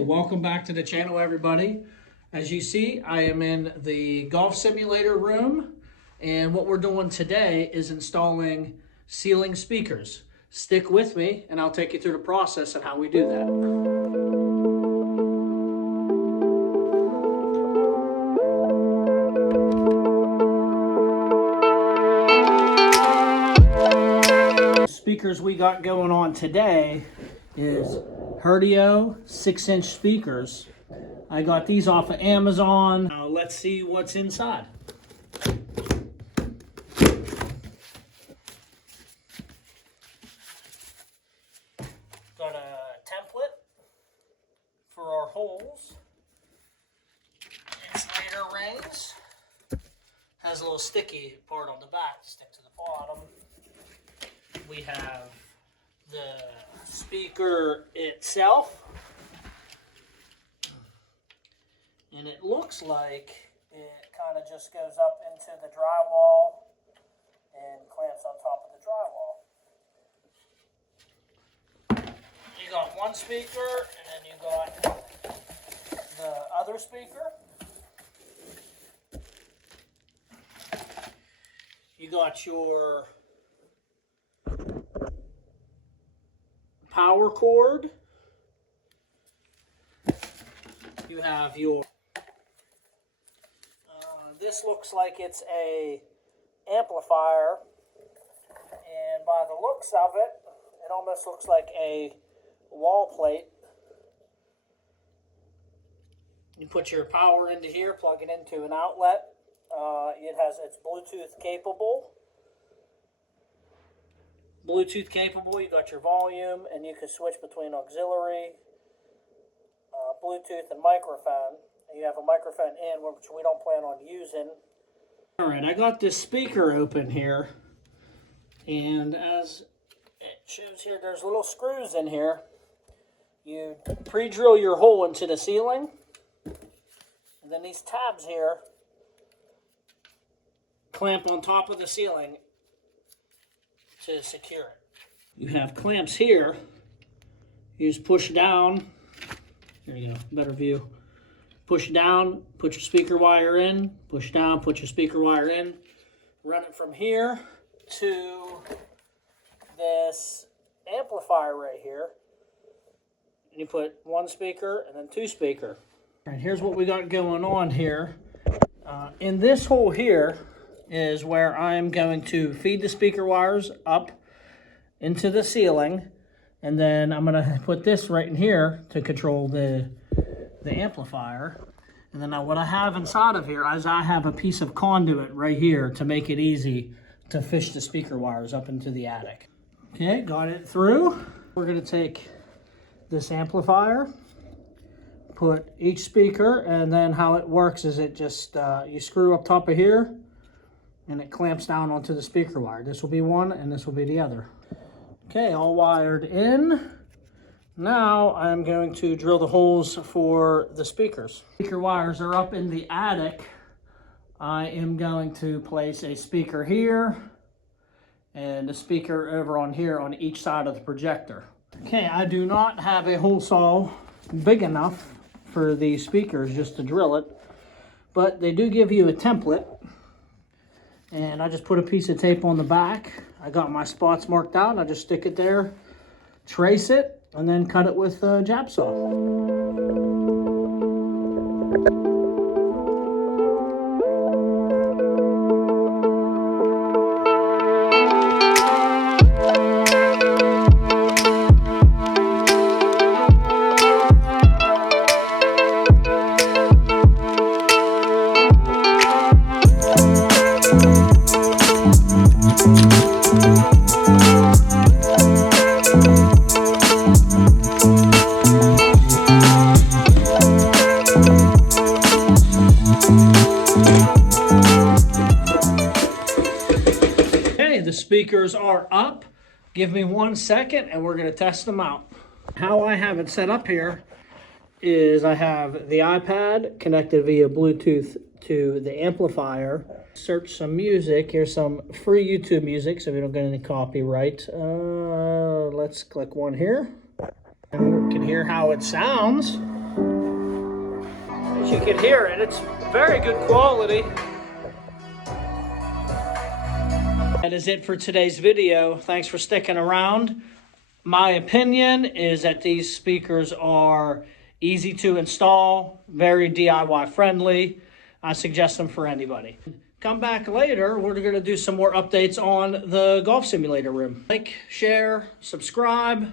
Welcome back to the channel, everybody. As you see, I am in the golf simulator room, and what we're doing today is installing ceiling speakers. Stick with me and I'll take you through the process and how we do that. The speakers we got going on today is Herdio 6-inch speakers. I got these off of Amazon. Now let's see what's inside. Got a template for our holes. Insulator rings. Has a little sticky part on the back to stick to the bottom. We have the speaker itself, and it looks like it kind of just goes up into the drywall and clamps on top of the drywall. You got one speaker, and then you got the other speaker. You got your power cord. You have your this looks like it's a amplifier, and by the looks of it, it almost looks like a wall plate. You put your power into here, plug it into an outlet. It's Bluetooth capable. You got your volume, and you can switch between auxiliary, Bluetooth, and microphone. And you have a microphone in, which we don't plan on using. All right, I got this speaker open here, and as it shows here, there's little screws in here. You pre-drill your hole into the ceiling, and then these tabs here clamp on top of the ceiling to secure it. You have clamps here. You just push down. There you go, better view. Push down, put your speaker wire in. Push down, put your speaker wire in. Run it from here to this amplifier right here. And you put one speaker and then two speaker. All right, here's what we got going on here. In this hole here is where I'm going to feed the speaker wires up into the ceiling, and then I'm gonna put this right in here to control the amplifier. And then what I have inside of here is I have a piece of conduit right here to make it easy to fish the speaker wires up into the attic. Okay, got it through. We're gonna take this amplifier, put each speaker, and then how it works is it just, you screw up top of here, and it clamps down onto the speaker wire. This will be one, and this will be the other. Okay, all wired in. Now I'm going to drill the holes for the speakers. Speaker wires are up in the attic. I am going to place a speaker here and a speaker over on here on each side of the projector. Okay, I do not have a hole saw big enough for these speakers just to drill it, but they do give you a template. And I just put a piece of tape on the back. I got my spots marked out. I just stick it there, trace it, and then cut it with a jab saw. The speakers are up. Give me 1 second and we're going to test them out. How I have it set up here is I have the iPad connected via Bluetooth to the amplifier. Search some music. Here's some free YouTube music so we don't get any copyright. Let's click one here. And we can hear how it sounds. as you can hear it, it's very good quality. That is it for today's video. Thanks for sticking around. My opinion is that these speakers are easy to install, very DIY friendly. I suggest them for anybody. Come back later, we're going to do some more updates on the golf simulator room. Like, share, subscribe.